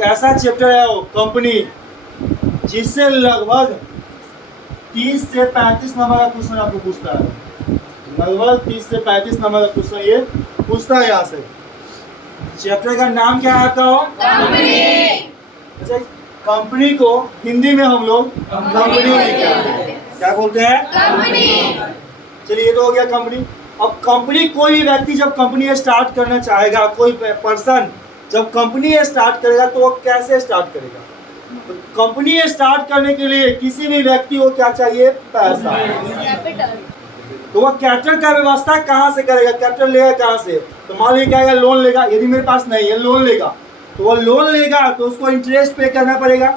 एक ऐसा चैप्टर है वो कंपनी, जिससे लगभग 30 से 35 नंबर का क्वेश्चन आपको पूछता है। लगभग 30 से 35 नंबर का क्वेश्चन ये पूछता है यहाँ से। चैप्टर का नाम क्या आता हो? कंपनी। अच्छा, कंपनी को हिंदी में हम लोग कंपनी क्या बोलते हैं? कंपनी। चलिए, ये तो हो गया कंपनी। अब कंपनी, कोई भी व्यक्ति जब कंपनी स्टार्ट करना चाहेगा, कोई पर्सन जब कंपनी स्टार्ट करेगा तो वो कैसे स्टार्ट करेगा? तो कंपनी स्टार्ट करने के लिए किसी भी व्यक्ति को क्या चाहिए? पैसा। कैपिटल। तो वह कैपिटल का व्यवस्था कहाँ से करेगा? कैपिटल लेगा कहाँ से? तो मान लीजिए क्या, लोन लेगा। यदि मेरे पास नहीं है, लोन लेगा, तो वो लोन लेगा तो उसको इंटरेस्ट पे करना पड़ेगा।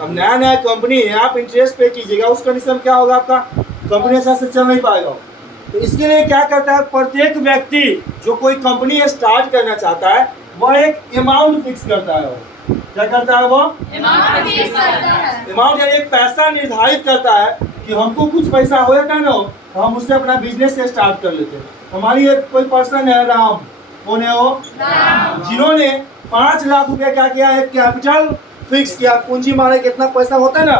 अब नया नया कंपनी है, आप इंटरेस्ट पे कीजिएगा, उस कंडीशन क्या होगा? आपका कंपनी अच्छा से चल नहीं पाएगा। तो इसके लिए क्या करता है, प्रत्येक व्यक्ति जो कोई कंपनी स्टार्ट करना चाहता है वह एक अमाउंट फिक्स करता है। वो क्या करता है? वो अमाउंट फिक्स करता है। अमाउंट यानी एक पैसा निर्धारित करता है कि हमको कुछ पैसा हो जाता है ना, तो हम उससे अपना बिजनेस से स्टार्ट कर लेते हैं। हमारी एक कोई पर्सन है, राम। कौन है वो? राम। जिन्होंने 5 लाख रुपया क्या किया है? कैपिटल फिक्स किया। पूंजी मारे कितना पैसा होता है ना,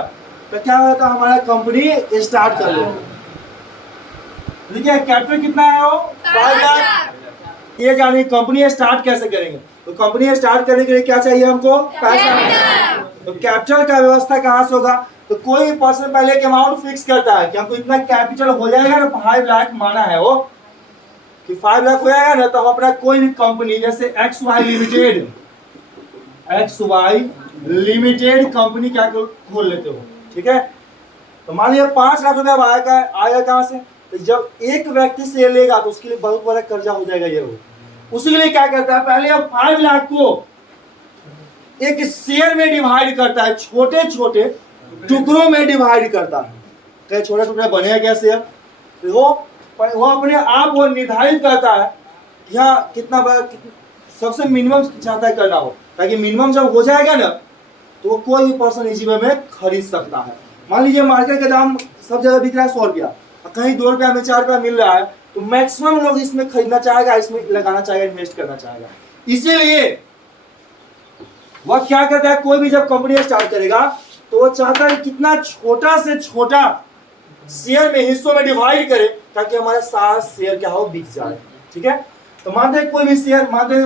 तो क्या होता है, हमारा कंपनी स्टार्ट कर लो। देखिए कैपिटल कितना है? वो 5 लाख। ये जानिए कंपनी स्टार्ट कैसे करेंगे। तो कंपनी स्टार्ट करने के लिए क्या चाहिए हमको? पैसा। तो कैपिटल का व्यवस्था कहाँ से होगा? तो कोई पर्सन पहले एक अमाउंट फिक्स करता है कि हमको इतना कैपिटल हो जाएगा ना, 5 लाख माना है वो कि 5 लाख हो जाएगा ना, तो हम अपना कोई भी कंपनी जैसे XY लिमिटेड कंपनी क्या खोल लेते हो। ठीक है, तो मान लीजिए 5 लाख रुपया आएगा कहाँ से? तो जब एक व्यक्ति से लेगा तो उसके लिए बहुत बड़ा कर्जा हो जाएगा ये वो। उसी के लिए क्या करता है, पहले अब 5 लाख को एक शेयर में डिवाइड करता है, छोटे छोटे टुकड़ों में डिवाइड करता है। कई छोटे टुकड़े बने क्या शेयर, तो वो अपने आप वो निर्धारित करता है कि हाँ कितना बड़ा, सबसे मिनिमम चाहता है करना हो, ताकि मिनिमम जब हो जाएगा ना तो वो कोई भी पर्सन इसी में खरीद सकता है। मान लीजिए मार्केट का दाम सब जगह बिक रहा है 100 रुपया, कहीं 2 रुपया में 4 रुपया मिल रहा है, तो मैक्सिमम लोग इसमें खरीदना चाहेगा, इसमें लगाना चाहेगा, इन्वेस्ट करना चाहेगा। इसीलिए वह क्या करता है, कोई भी जब कंपनी स्टार्ट करेगा तो वो चाहता है कितना छोटा से छोटा शेयर में, हिस्सों में डिवाइड करे, ताकि हमारा सारा शेयर क्या हो, बिक जाए। ठीक है, तो मानते हैं कोई भी शेयर, मानते हैं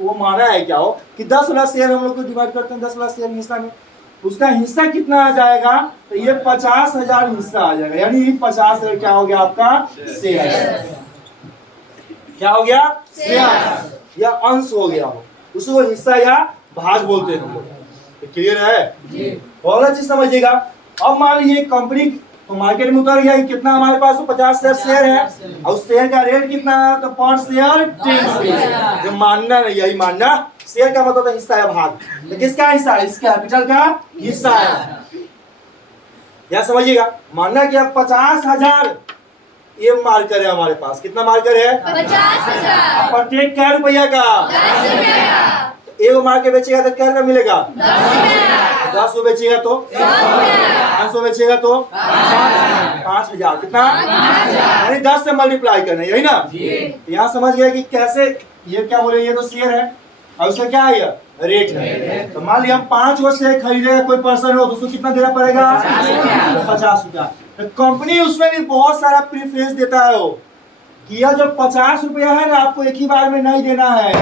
वो माना है क्या हो कि 10 वाला शेयर हम लोग को डिवाइड करते हैं 10 वाला शेयर हिस्सा में, उसका हिस्सा कितना आ जाएगा? तो ये 50,000 हिस्सा आ जाएगा, यानी 50,000 क्या हो गया आपका? शेयर। क्या हो गया? शेयर या अंश हो गया हो, उसको हिस्सा या भाग बोलते हैं हम लोग। तो क्लियर है? और अच्छी समझिएगा। अब मान लीजिए कंपनी तो मार्केट में उतर गया, कितना हमारे पास 50 शेयर है, और उस शेयर का रेट कितना है? तो पर शेयर 10 रुपीज। जो मानना नहीं, यही मानना, शेयर का मतलब हिस्सा है, भाग। तो किसका हिस्सा है? इस कैपिटल का हिस्सा है। यह समझिएगा, मानना कि अब 50,000 ये मार्कर है हमारे पास। कितना मार्कर है? 50,000। प्रत्येक क्या रुपया का? 10 रुपया। एक मार्कर बेचेगा तो क्या मिलेगा? 10 रुपये बेचेगा तो 500 बेचेगा तो 5,000। कितना? यानी 10 से मल्टीप्लाई करना, यही ना? यहाँ समझ गया कि कैसे, ये क्या बोले, ये तो शेयर है और उसका क्या है? रेट है। तो मान लिया हम 5 वर्ष से खरीदेगा कोई पर्सन हो, तो उसको कितना देना पड़ेगा? 50 रुपया। तो कंपनी उसमें भी बहुत सारा प्रीफरेंस देता है वो कि यह जो 50 रुपया है ना, आपको एक ही बार में नहीं देना है,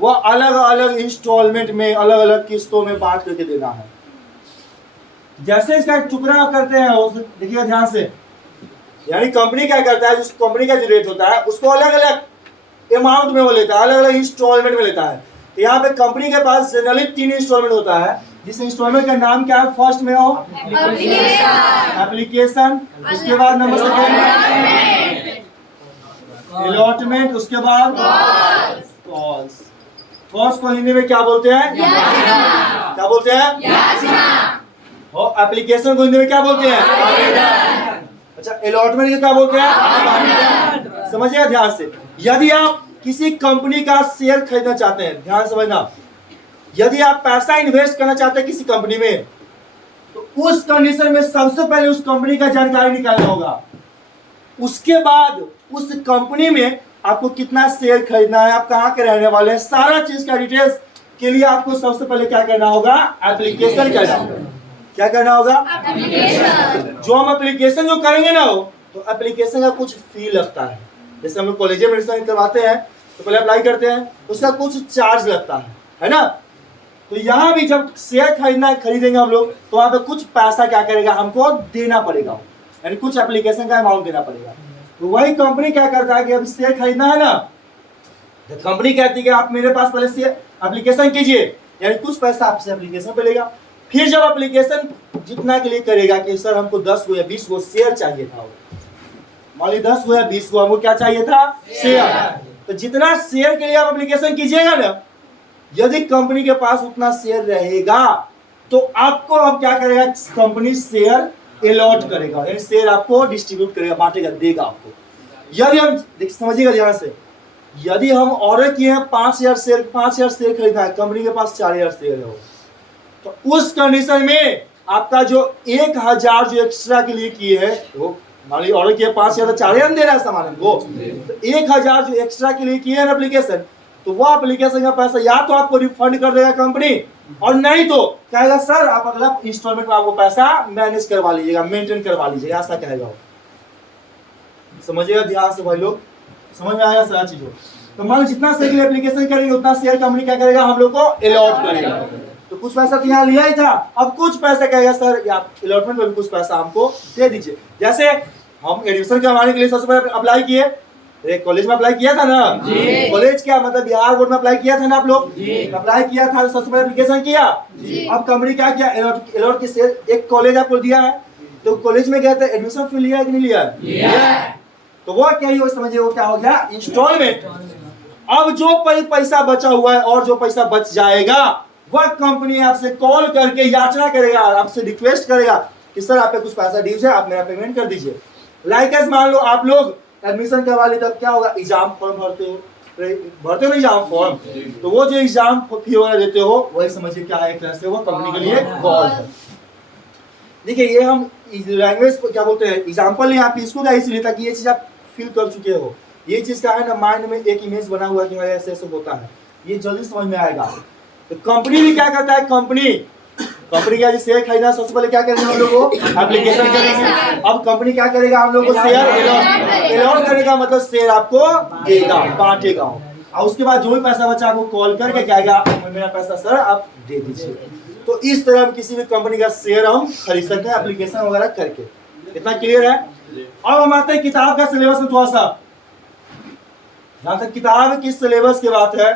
वो अलग अलग इंस्टॉलमेंट में, अलग अलग किस्तों में बांट करके देना है। जैसे इसका एक टुकड़ा करते हैं, देखिएगा ध्यान से, यानी कंपनी क्या करता है, जिस कंपनी का जो रेट होता है उसको अलग अलग अमाउंट में वो लेता है, अलग अलग इंस्टॉलमेंट में लेता है। तो यहाँ पे कंपनी के पास जनरली 3 इंस्टॉलमेंट होता है, जिस इंस्टॉलमेंट का नाम क्या है? फर्स्ट में हो एप्लीकेशन, उसके बाद नंबर सेकेंड अलॉटमेंट, उसके बाद कॉल्स। कॉल्स को हिंदी में क्या बोलते हैं? क्या बोलते हैं? और एप्लीकेशन को हिंदी में क्या बोलते हैं? अच्छा, अलॉटमेंट को क्या बोलते हैं? समझिए ध्यान से। यदि आप किसी कंपनी का शेयर खरीदना चाहते हैं, ध्यान समझना, यदि आप पैसा इन्वेस्ट करना चाहते हैं किसी कंपनी में, तो उस कंडीशन में सबसे पहले उस कंपनी का जानकारी निकालना होगा। उसके बाद उस कंपनी में आपको कितना शेयर खरीदना है, आप कहाँ के रहने वाले हैं, सारा चीज का डिटेल्स के लिए आपको सबसे पहले क्या करना होगा, एप्लीकेशन करना होगा। क्या करना होगा, एप्लीकेशन। जो हम एप्लीकेशन जो करेंगे ना हो, तो एप्लीकेशन का कुछ फी लगता है। जैसे हम लोग कॉलेज में एडमिशन करवाते हैं तो पहले अप्लाई करते हैं, उसका कुछ चार्ज लगता है ना। तो यहाँ भी जब शेयर खरीदेंगे हम लोग, तो वहाँ पे कुछ पैसा क्या करेगा, हमको देना पड़ेगा, यानी कुछ एप्लीकेशन का अमाउंट देना पड़ेगा। तो वही कंपनी क्या करता है कि अब शेयर खरीदना है ना, तो कंपनी कहती है कि आप मेरे पास पहले शेयर एप्लीकेशन कीजिए, यानी कुछ पैसा आपसे एप्लीकेशन पे लेगा। फिर जब एप्लीकेशन जितना के लिए करेगा कि सर हमको 10 गो या 20 गो शेयर चाहिए था, मान ली 10 गो या 20 गो हमको क्या चाहिए था, शेयर। तो जितना शेयर के लिए आप एप्लीकेशन कीजिएगा ना, यदि कंपनी के पास उतना शेयर रहेगा तो आपको अब क्या करेगा, कंपनी शेयर अलॉट करेगा, यानी शेयर आपको डिस्ट्रीब्यूट करेगा, बांटेगा, देगा आपको। यदि हम समझिएगा ध्यान से, यदि हम ऑर्डर किए हैं 5000 शेयर खरीदना है, कंपनी के पास 4000 शेयर है, तो उस कंडीशन में आपका जो 1000 जो एक्स्ट्रा के लिए किए है, वो मान लीजिए ऑर्डर किया 5000 तो 4000 दे रहा है सामान हमको, तो 1000 जो एक्स्ट्रा के लिए किए हैं एप्लीकेशन, तो वो एप्लीकेशन का पैसा या तो आपको रिफंड कर देगा कंपनी, और नहीं तो कहेगा सर आप अगला इंस्टॉलमेंट में आपको पैसा मैनेज करवा लीजिएगा, मेंटेन करवा लीजिएगा, ऐसा कहेगा। समझिएगा ध्यान से भाई लोग, समझ में आएगा सारा चीजों। तो मान लो जितना शेयर के लिए एप्लीकेशन करेंगे उतना शेयर कंपनी क्या करेगा, हम लोग को अलॉट करेगा। तो कुछ पैसा तो यहाँ लिया ही था, अब कुछ पैसा कहेगा सर अलॉटमेंट में भी कुछ पैसा हमको दे दीजिए। जैसे हम एडमिशन करवाने के लिए सबसे पहले अप्लाई किए, एक कॉलेज में अप्लाई किया था ना, कॉलेज क्या मतलब बिहार बोर्ड में अप्लाई किया था ना आप लोग, अप्लाई किया था, सबसे पहले एप्लीकेशन किया। अब कंपनी क्या किया, अलॉट की शेयर एक कॉलेज आपको दिया है, तो कॉलेज में गया था, एडमिशन फी लिया है कि नहीं लिया है, तो वो क्या ही समझिए, वो क्या हो गया, इंस्टॉलमेंट। अब जो पैसा बचा हुआ है और जो पैसा बच जाएगा, वह कंपनी आपसे कॉल करके याचना करेगा, आपसे रिक्वेस्ट करेगा कि सर आप पे कुछ पैसा ड्यूज है, आप मेरा पेमेंट कर दीजिए। लाइक मान लो आप लोग एडमिशन करवा ली, तब क्या होगा, एग्जाम फॉर्म भरते हो ना एग्जाम फॉर्म, तो वो जो एग्जाम फी वगैरह देते हो, वही समझिए क्या है, एक तरह से वो कंपनी के लिए कॉल है। देखिए ये हम लैंग्वेज क्या बोलते हैं, एग्जाम्पल यहाँ पे इसको इसलिए ताकि ये चीज आप फील कर चुके हो, ये चीज का है ना माइंड में एक इमेज बना हुआ कि ऐसे ऐसे होता है, ये जल्दी समझ में आएगा। तो कंपनी भी क्या करता है, कंपनी क्या शेयर खरीदना, सबसे पहले क्या करेंगे हम लोग को, एप्लीकेशन करेंगे। अब कंपनी क्या करेगा, हम लोग को शेयर अलॉट करेगा, मतलब शेयर आपको देगा, बांटेगा, और उसके बाद जो भी पैसा बचा आपको कॉल करके कहेगा मेरा पैसा सर आप दे दीजिए। तो इस तरह हम किसी भी कंपनी का शेयर हम खरीद सकते हैं एप्लीकेशन वगैरह करके। इतना क्लियर है। अब हम आते हैं किताब का सिलेबस में, थोड़ा सा जहां तक किताब की सिलेबस की बात है,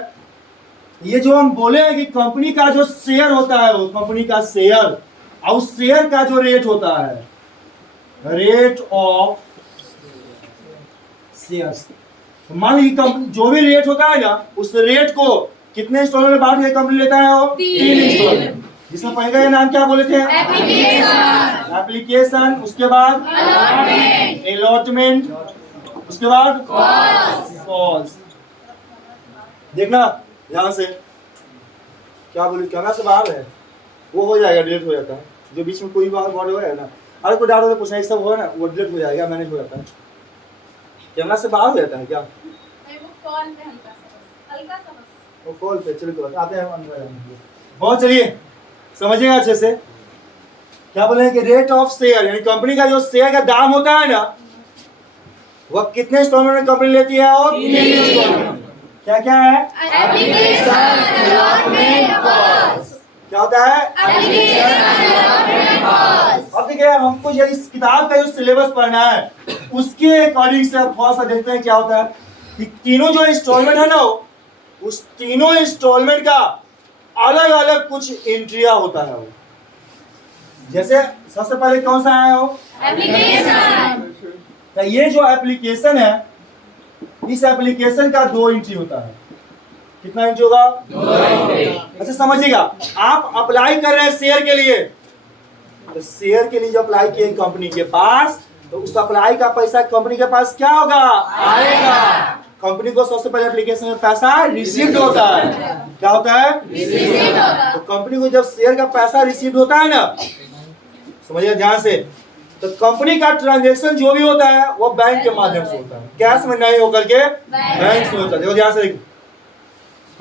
ये जो हम बोले हैं कि कंपनी का जो शेयर होता है, वो कंपनी का शेयर, और उस शेयर का जो रेट होता है, रेट ऑफ शेयर्स, मान लीजिए जो भी रेट होता है ना, उस रेट को कितने इंस्टॉलमेंट में बांट के कंपनी लेता है, वो 3 इंस्टॉलमेंट, जिसमें पहले नाम क्या बोले थे, एप्लीकेशन, उसके बाद अलॉटमेंट, उसके बाद कॉस्ट। देखना ध्यान से, क्या बोले, कहना से बाहर है, वो हो जाएगा, डिलीट हो जाता है, जो बीच में कोई बात वर्ड है ना, अरे कोई डाउट हो पूछना, ये सब हो ना, वो डिलीट हो जाएगा, मैनेज हो जाता है। कैमरा से बाहर हो जाता है क्या, वो कॉल पे चलिए आते हैं अंदर। बहुत चलिए समझिएगा अच्छे से, क्या बोले हैं कि रेट ऑफ शेयर, यानी कंपनी का जो शेयर का दाम होता है ना, वह कितने इंस्टॉलमेंट में कंपनी लेती है, और 3 इंस्टॉलमेंट। क्या क्या है, एप्लीकेशन, अलॉटमेंट, कॉस्ट। क्या होता है, एप्लीकेशन, अलॉटमेंट, कॉस्ट। अब देखिए हमको ये इस किताब का जो सिलेबस पढ़ना है, उसके अकॉर्डिंग से अब थोड़ा सा देखते हैं क्या होता है कि तीनों जो इंस्टॉलमेंट है ना, उस तीनों इंस्टॉलमेंट का अलग अलग कुछ एंट्रिया होता है। वो जैसे सबसे पहले कौन सा है, वो एप्लीकेशन। तो ये जो एप्लीकेशन है, इस एप्लीकेशन का 2 एंट्री होता है। कितना एंट्री होगा, 2 एंट्री। अच्छा समझिएगा, आप अप्लाई कर रहे हैं शेयर के लिए, तो शेयर के लिए जो अप्लाई किए कंपनी के पास, तो उस अप्लाई का पैसा कंपनी के पास क्या होगा, आएगा। कंपनी को सबसे पहले एप्लीकेशन में पैसा रिसीव्ड होता है। क्या होता है, रिसीव्ड होता है। तो कंपनी को जब शेयर का पैसा रिसीव्ड होता है ना, समझिए ध्यान से, तो कंपनी का ट्रांजैक्शन जो भी होता है वो बैंक के माध्यम से होता है, कैश में नहीं होकर के बैंक से होता है। देखो ध्यान से,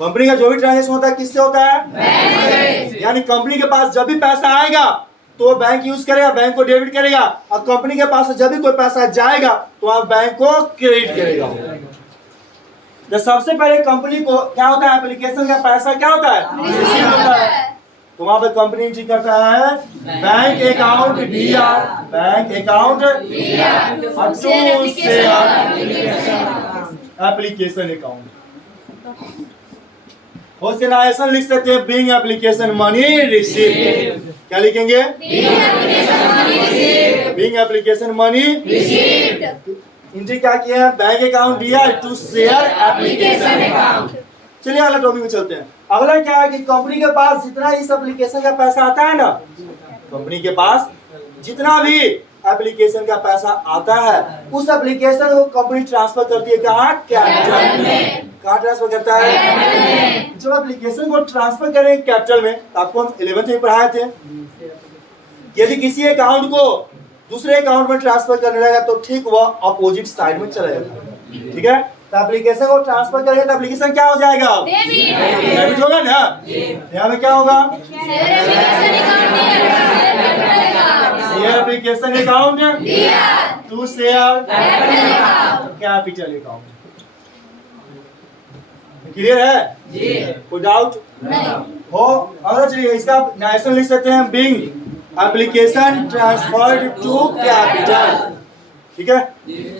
कंपनी का जो भी ट्रांजेक्शन होता है किससे होता है? यानी कंपनी के पास जब भी पैसा आएगा तो बैंक यूज करेगा, बैंक को डेबिट करेगा, और कंपनी के पास जब भी कोई पैसा जाएगा तो आप बैंक को क्रेडिट करेगा। तो सबसे पहले कंपनी को क्या होता है, एप्लीकेशन का पैसा क्या होता है, रिसीव होता है। तो वहां पर कंपनी एंट्री करता है bank account DR, bank account application account. Organisation लिख सकते हैं बिंग एप्लीकेशन मनी रिसीव। क्या लिखेंगे? Being application money receive. Entry क्या किया है? बैंक अकाउंट दिया टू शेयर एप्लीकेशन अकाउंट। चलिए अगला टॉपिक में चलते हैं। अगला क्या है कि कंपनी के पास जितना इस एप्लीकेशन का पैसा आता है ना, कंपनी के पास जितना भी एप्लीकेशन का पैसा आता है उस एप्लीकेशन को कंपनी ट्रांसफर करती है कहाँ? कैपिटल में। कहाँ ट्रांसफर करता है? जब एप्लीकेशन को ट्रांसफर करें कैपिटल में, आपको हम 11th में पढ़ाए थे, यदि किसी अकाउंट को दूसरे अकाउंट में ट्रांसफर करने लगा तो ठीक वह अपोजिट साइड में चला जाएगा। ठीक है, तो एप्लीकेशन को ट्रांसफर करेंगे तो एप्लीकेशन क्या हो जाएगा? डेबिट होगा ना। यहाँ में क्या होगा? Share application account to share capital account. Clear है जी? कोई डाउट हो? अगर चलिए इसका नेशन लिख सकते हैं being application transferred to capital. ठीक है,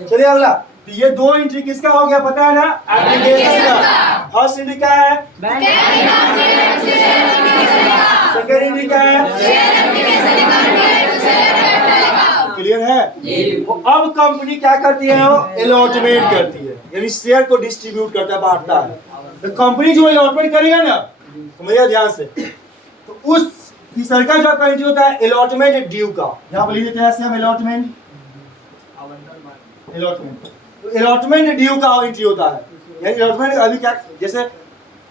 चलिए अगला। तो ये दो एंट्री किसका हो गया पता है ना? एप्लीकेशन का। फर्स्ट एंट्री क्या है? सेकंड एंट्री क्या है? क्लियर है? तो अब कंपनी क्या करती है? वो अलॉटमेंट करती है, यानी शेयर को डिस्ट्रीब्यूट करता है, बांटता है। तो कंपनी जो अलॉटमेंट करेगा ना, समझिए ध्यान से, तो उस तीसरा का जो एंट्री होता है अलॉटमेंट ड्यू का। यहाँ पर लिख देते हैं हम अलॉटमेंट तो अलॉटमेंट ड्यू का एंट्री होता है। यानी अलॉटमेंट अभी क्या, जैसे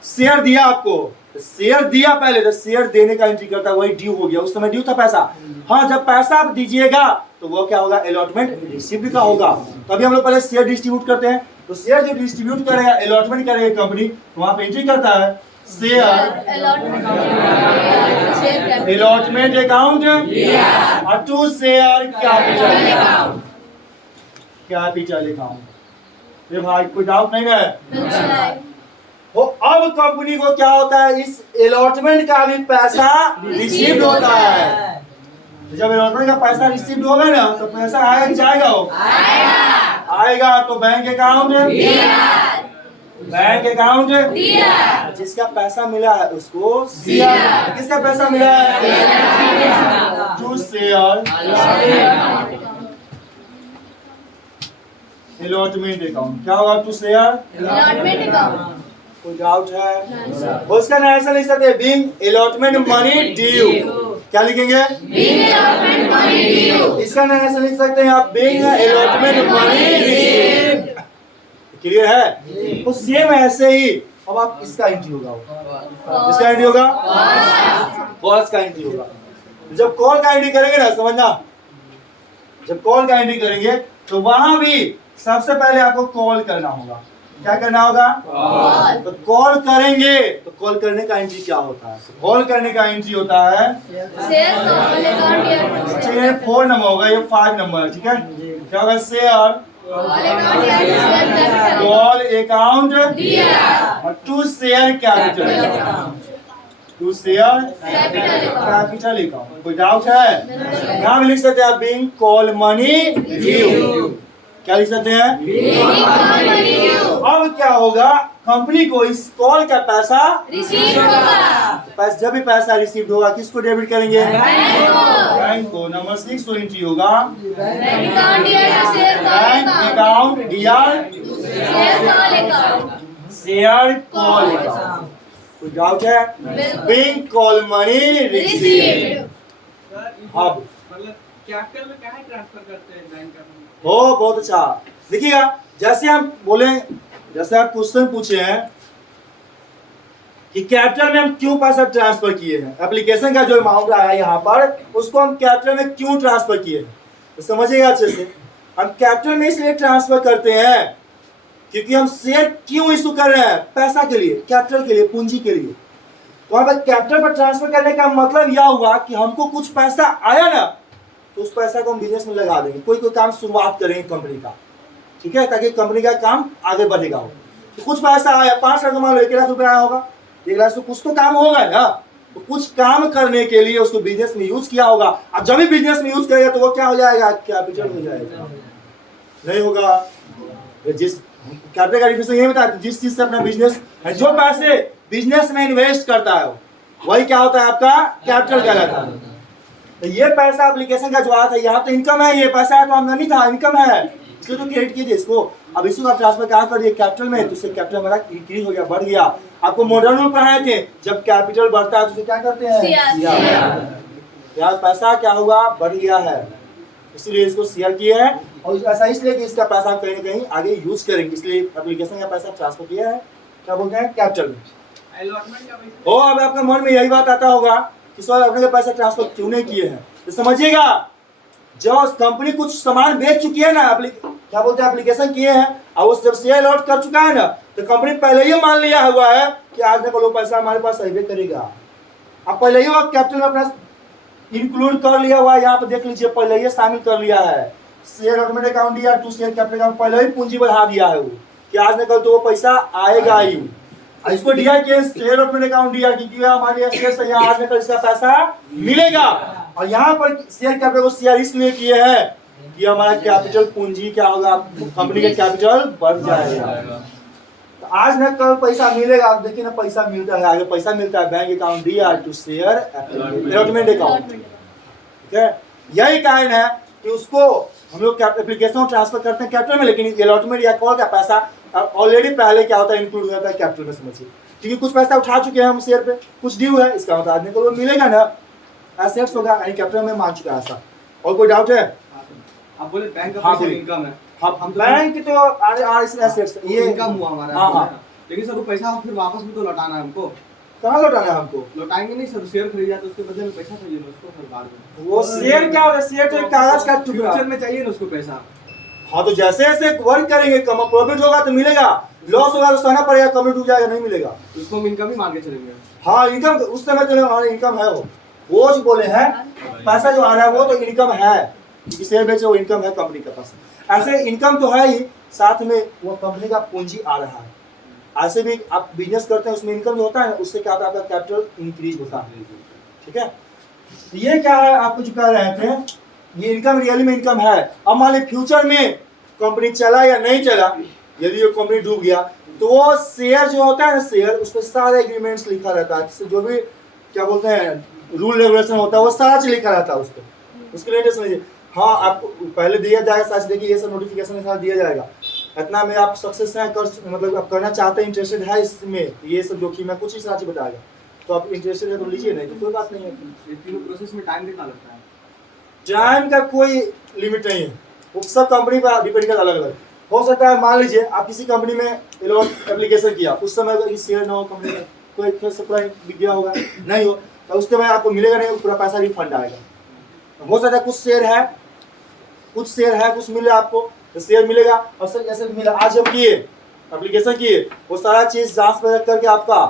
शेयर दिया आपको, तो शेयर दिया पहले, तो शेयर देने का एंट्री करता है, वही ड्यू हो गया। उस समय ड्यू था पैसा। हाँ, जब पैसा आप दीजिएगा तो वो क्या होगा? अलॉटमेंट रिसीव्ड का होगा। तो अभी हम लोग पहले शेयर डिस्ट्रीब्यूट करते हैं, तो शेयर जो डिस्ट्रीब्यूट करेगा, अलॉटमेंट करेगा कंपनी, तो वहां पे एंट्री करता है शेयर अलॉटमेंट अकाउंट और टू शेयर कैपिटल अकाउंट। ये भाई कोई डाउट नहीं है? वो अब कंपनी को क्या होता है? इस अलॉटमेंट का भी पैसा रिसीव होता है। जब अलॉटमेंट का पैसा रिसीव होगा ना, तो पैसा आएगा कि जाएगा? आएगा। तो बैंक अकाउंट जिसका पैसा मिला है उसको शेयर। किसका पैसा मिला है? To share allotment account. क्या होगा? To share allotment account. कोई डाउट है? उसका नाम लिख सकते हैं बिंग अलॉटमेंट मनी ड्यू। क्या लिखेंगे? Being allotment money due. इसका नाम लिख सकते हैं आप being allotment money receive. Clear है? तो सेम ऐसे ही अब आप इसका एंट्री होगा, इसका एंट्री होगा, कॉल्स का एंट्री होगा। जब कॉल का एंट्री करेंगे ना, समझना, जब कॉल का एंट्री करेंगे तो वहां भी सबसे पहले आपको कॉल करना होगा। क्या करना होगा? तो कॉल करेंगे तो कॉल करने का एंट्री क्या होता है? कॉल करने का एंट्री होता है शेयर 4 नंबर होगा, ये 5 नंबर। ठीक है, क्या होगा? शेयर कॉल अकाउंट और to share capital, to share capital account. कोई डाउट है? यहाँ लिख सकते हैं बिंग कॉल मनी ड्यू। क्या लिख सकते हैं? अब क्या होगा? कंपनी को इस कॉल का पैसा रिसीव होगा। जब भी पैसा रिसीव होगा किसको डेबिट करेंगे? बैंक को। नंबर 6 तो एंट्री होगा bank account D R share call account. कोई डाउट है? Bank call money receive. अब कैपिटल में क्या है ट्रांसफर करते हैं बैंक का? हो, बहुत अच्छा। देखिएगा, जैसे हम बोले, जैसे आप क्वेश्चन पूछे हैं कि कैपिटल में हम क्यों पैसा ट्रांसफर किए हैं, एप्लीकेशन का जो अमाउंट आया यहाँ पर उसको हम कैपिटल में क्यों ट्रांसफर किए हैं, तो समझिएगा अच्छे से। हम कैपिटल में इसलिए ट्रांसफर करते हैं क्योंकि हम शेयर क्यों इशू कर रहे हैं? पैसा के लिए, कैपिटल के लिए, पूंजी के लिए। तो वहां पर कैपिटल पर ट्रांसफर करने का मतलब यह हुआ कि हमको कुछ पैसा आया ना, तो उस पैसा को हम बिजनेस में लगा देंगे, कोई कोई काम शुरुआत करेंगे कंपनी का, ठीक है, ताकि कंपनी का काम आगे बढ़ेगा। हो तो कुछ पैसा आया, 5 लाख, मान लो 1 लाख रुपया आया होगा, 1 लाख से कुछ तो काम होगा ना, तो कुछ काम करने के लिए उसको बिजनेस में यूज किया होगा। अब जब भी बिजनेस में यूज करेगा तो वो क्या हो जाएगा? कैपिटल हो जाएगा, नहीं होगा? जिस कैपिटल का डिफिनेशन ये बताया, जिस चीज से अपना बिजनेस, जो पैसे बिजनेस में इन्वेस्ट करता है वही क्या होता है? आपका कैपिटल कहलाता है। तो ये पैसा एप्लीकेशन का जो आया था, यहाँ तो इनकम है, ये पैसा है तो आमदनी था, इनकम है, इसलिए तो क्रेडिट कीजिए इसको। अब इसको आप ट्रांसफर कहाँ कर दिए? कैपिटल में, तो उससे कैपिटल हमारा इंक्रीज हो गया, बढ़ गया। आपको मॉडर्न रूल पढ़ाए थे, जब कैपिटल बढ़ता है तो उसे क्या करते हैं? यार पैसा क्या हुआ? बढ़ गया है, इसलिए इसको शेयर किया है। और ऐसा इसलिए कि इसका पैसा कहीं ना कहीं आगे यूज करेंगे, इसलिए एप्लीकेशन का पैसा ट्रांसफर किया है, क्या बोलते हैं? कैपिटल में। अलॉटमेंट का पैसा। ओ, अब आपका मन में यही बात आता होगा कि सर अपने पैसा ट्रांसफर क्यों नहीं किए हैं? तो समझिएगा, जब कंपनी कुछ सामान बेच चुकी है ना, क्या बोलते हैं, एप्लीकेशन किए हैं, और वो जब शेयर अलॉट कर चुका है ना, तो कंपनी पहले ही मान लिया हुआ है कि आज ने कल पैसा हमारे पास अवे करेगा। अब पहले ही वो कैपिटल में अपना इंक्लूड कर लिया हुआ है, यहाँ पे देख लीजिए, पहले ही शामिल कर लिया है। शेयर अलॉटमेंट अकाउंट दिया, टू शेयर कैपिटल अकाउंट, पहले ही पूंजी बढ़ा दिया है वो, कि आज न कल तो वो पैसा आएगा ही। इसको दिया कि शेयर अलॉटमेंट अकाउंट दिया कि हमारे शेयर यहाँ आज न कल इसका पैसा मिलेगा। और यहाँ पर शेयर कैपिटल को शेयर इसलिए किए हैं कि हमारा कैपिटल, पूंजी क्या होगा? कंपनी का कैपिटल बढ़ जाएगा। तो आज न कल पैसा मिलेगा। आप देखिए ना, पैसा मिलता है, आगे पैसा मिलता है, बैंक अकाउंट दिया, टू शेयर अलॉटमेंट अकाउंट, ठीक है। यही कारण है कि उसको हम लोग एप्लीकेशन ट्रांसफर करते हैं कैपिटल में, लेकिन अलॉटमेंट या कॉल का पैसा ऑलरेडी पहले क्या होता है? इंक्लूड हो जाता है कैपिटल में, समझिए। क्योंकि कुछ पैसा उठा चुके हैं हम शेयर पे, कुछ ड्यू है, इसका मतलब आदमी को वो मिलेगा ना, एसेट्स होगा, यानी कैपिटल में मान चुका है ऐसा। और कोई डाउट है? आप बोले बैंक का हाँ, पैसा बोलिए। इनकम है। हम बैंक तो एसेट्स ये इनकम हुआ हमारा। हाँ, हाँ। लेकिन सर वो पैसा फिर वापस भी तो लौटाना है हमको। कहाँ लौटाना है हमको? लौटाएंगे नहीं सर, शेयर खरीदा तो उसके बदले में पैसा चाहिए ना उसको फिर बाद में। वो शेयर क्या होता है? शेयर तो एक कागज का टुकड़ा। फ्यूचर में चाहिए ना उसको पैसा। हाँ, तो जैसे जैसे वर्क करेंगे, कम प्रॉफिट होगा तो मिलेगा, लॉस होगा तो सहना पड़ेगा, कम डूब जाएगा, नहीं मिलेगा। उसको हम इनकम ही मान के चलेंगे। हाँ, इनकम उस समय तो हमारा इनकम है, वो जो बोले हैं, पैसा जो आ रहा है वो तो इनकम है, क्योंकि शेयर बेचे वो इनकम है कंपनी के पास। ऐसे इनकम तो है ही, साथ में वो कंपनी का पूंजी आ रहा है। ऐसे भी आप बिजनेस करते हैं, उसमें इनकम जो होता है उससे क्या होता है? आपका कैपिटल इंक्रीज होता है, ठीक है। ये क्या है आपको जो कह रहे थे, ये इनकम रियली में इनकम है। अब मान लीजिए फ्यूचर में कंपनी चला या नहीं चला, यदि वो कंपनी डूब गया, तो वो शेयर जो होता है ना, शेयर, उस पर सारे एग्रीमेंट्स लिखा रहता है, जिससे जो भी क्या बोलते हैं रूल रेगुलेशन होता है वो सारा चीज लिखा रहता है उस पर। उसके लिए समझिए, हाँ, आपको पहले दिया जाएगा, साथ देखिए ये सब नोटिफिकेशन के साथ दिया जाएगा, इतना में आप सक्सेस हैं, मतलब आप करना चाहते हैं, इंटरेस्टेड है इसमें, ये सब जोखिम है, कुछ ही साथ बताएगा, तो आप इंटरेस्टेड है तो लीजिए, नहीं तो कोई बात नहीं है। ये तीनों प्रोसेस में टाइम कितना लगता है? टाइम का कोई लिमिट नहीं है, वो सब कंपनी पर डिपेंड करता है, अलग अलग हो सकता है। मान लीजिए आप किसी कंपनी में एप्लीकेशन किया, उस समय शेयर ना हो कंपनी में, कोई सप्लाई बिक गया होगा, नहीं हो, तो उसके बाद आपको मिलेगा नहीं, पूरा पैसा रिफंड आएगा। हो सकता है कुछ शेयर है, कुछ मिले आपको, तो शेयर मिलेगा, और सर जैसे मिला, आज जब किए एप्लीकेशन किए, वो सारा चीज़ जांच परख करके आपका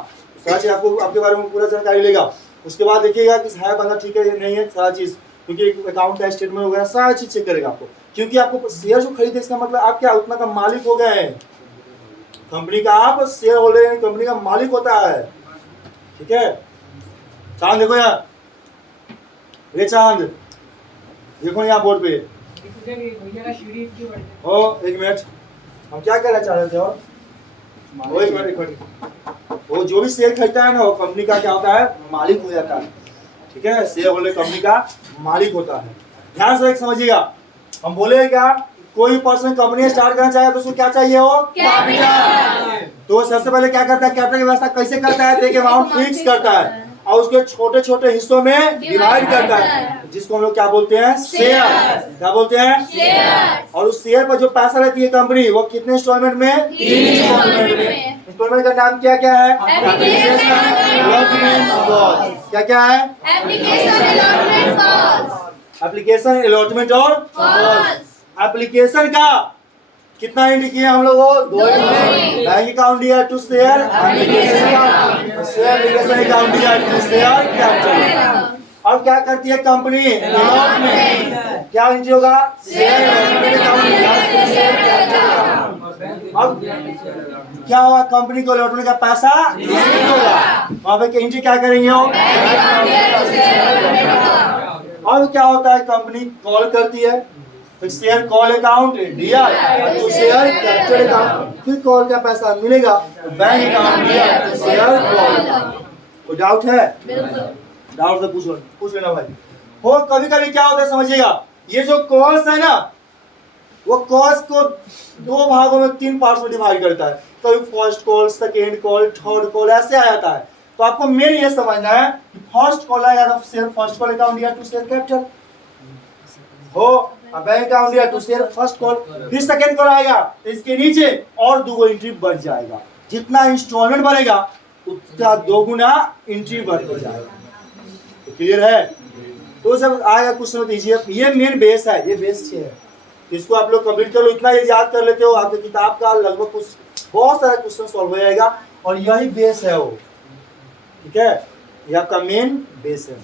सारा चीज़ आपको आपके बारे में पूरा जानकारी लेगा। उसके बाद देखिएगा कि है बंदा ठीक है या नहीं है, सारा चीज़, क्योंकि अकाउंट का स्टेटमेंट वगैरह सारा चीज़ चेक करेगा आपको, क्योंकि आपको शेयर जो खरीदे इसका मतलब आप क्या उतना का मालिक हो गए हैं कंपनी का, आप शेयर होल्डर यानी कंपनी का मालिक होता है, ठीक है। चांद देखो यार, ये चांद देखो यहाँ बोर्ड पे, ओ एक मिनट, हम क्या कहना चाह रहे थे? और वो एक मिनट, वो जो भी शेयर खरीदता है ना, वो कंपनी का क्या होता है? मालिक हो जाता है, ठीक है। शेयर होल्डर कंपनी का मालिक होता है। ध्यान से एक समझिएगा, हम बोले क्या, कोई पर्सन कंपनी स्टार्ट करना चाहे तो उसको क्या चाहिए? हो कैपिटल। तो सबसे पहले क्या करता है? कैपिटल की व्यवस्था कैसे करता है? एक अमाउंट फिक्स करता है और उसके छोटे छोटे हिस्सों में डिवाइड करता है, जिसको हम लोग क्या बोलते हैं? शेयर। क्या बोलते हैं? शेयर। और उस शेयर पर जो पैसा रहती है कंपनी, वो कितने इंस्टॉलमेंट में? 3 इंस्टॉलमेंट में। इंस्टॉलमेंट का नाम क्या क्या है? Application allotment call. क्या क्या है? Application allotment call. Application allotment और कॉल। एप्लीकेशन का कितना एंट्री किए हम लोगों? 2 एंट्री। बैंक अकाउंट दिया टू शेयर एप्लीकेशन अकाउंट दिया टू शेयर कैपिटल। अब क्या करती है कंपनी? में क्या एंट्री होगा? शेयर अकाउंट दिया टू शेयर कैपिटल। अब क्या होगा? कंपनी को लौटने का पैसा नहीं होगा, वहां पे एंट्री क्या करेंगे हो? अब क्या होता है? कंपनी कॉल करती है, फिर शेयर कॉल अकाउंट दिया तो शेयर कैपिटल अकाउंट, फिर कॉल का पैसा मिलेगा तो बैंक अकाउंट दिया तो शेयर कॉल। कोई डाउट है? डाउट तो पूछ लेना भाई। हो कभी कभी क्या होता है समझिएगा, ये जो कॉल्स है ना, वो कॉल्स को 2 भागों में 3 पार्ट्स में डिवाइड करता है। कभी first call, second call, third call ऐसे आ जाता है। तो आपको मेन ये समझना है कि फर्स्ट कॉल आएगा तो शेयर फर्स्ट कॉल अकाउंट दिया टू शेयर कैपिटल हो, बैंक अकाउंट दिया टू शेयर फर्स्ट कॉल। फिर सेकेंड कॉल आएगा तो इसके नीचे और 2 एंट्री बढ़ जाएगा। जितना इंस्टॉलमेंट बढ़ेगा उतना 2 गुना एंट्री बढ़ जाएगा। तो क्लियर है? तो जब आएगा क्वेश्चन दीजिए, ये मेन बेस है, ये बेस है। इसको आप लोग कंप्लीट कर लो, इतना यदि याद कर लेते हो आपके किताब का लगभग कुछ बहुत सारा क्वेश्चन सॉल्व हो जाएगा। और यही बेस है वो, ठीक है, ये आपका मेन बेस है।